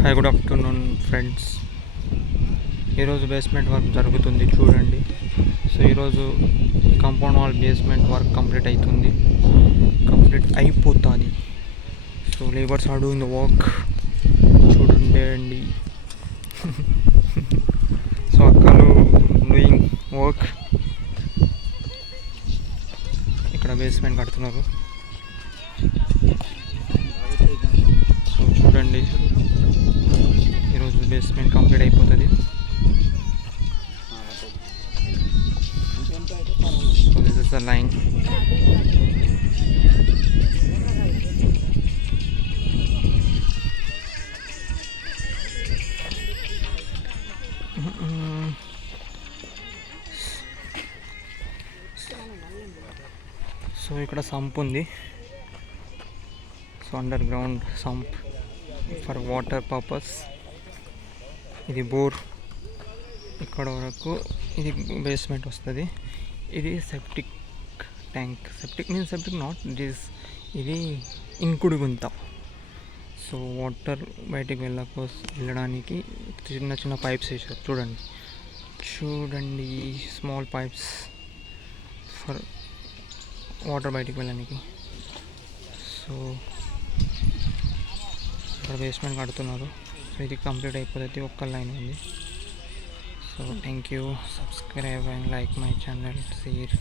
Hi, good afternoon friends. ఈరోజు basement work జరుగుతుంది చూడండి. సో ఈరోజు compound wall basement work complete అయిపోతుంది. So labours are doing the work చూడండి. సో అక్కలు డూయింగ్ వర్క్. ఇక్కడ బేస్మెంట్ కడుతున్నారు. సో చూడండి, ఈరోజు బేస్మెంట్ కంప్లీట్ అయిపోతుంది. So this is the line. So ఇక్కడ సంప్ ఉంది. So underground sump for water purpose. ఇది బోర్. ఇక్కడ వరకు ఇది బేస్మెంట్ వస్తుంది. ఇది septic tank. Septic means septic not ఇది ఇంకుడు గుంత. సో వాటర్ బయటికి వెళ్ళడానికి చిన్న చిన్న పైప్స్ వేసారు చూడండి. స్మాల్ పైప్స్ ఫర్ వాటర్ బయటికి వెళ్ళడానికి. సో ఇక్కడ బేస్మెంట్ కడుతున్నారు. సో ఇది కంప్లీట్ అయిపోతుంది. ఒక్క లైన్ ఉంది. So thank you. Subscribe and like my channel. Share.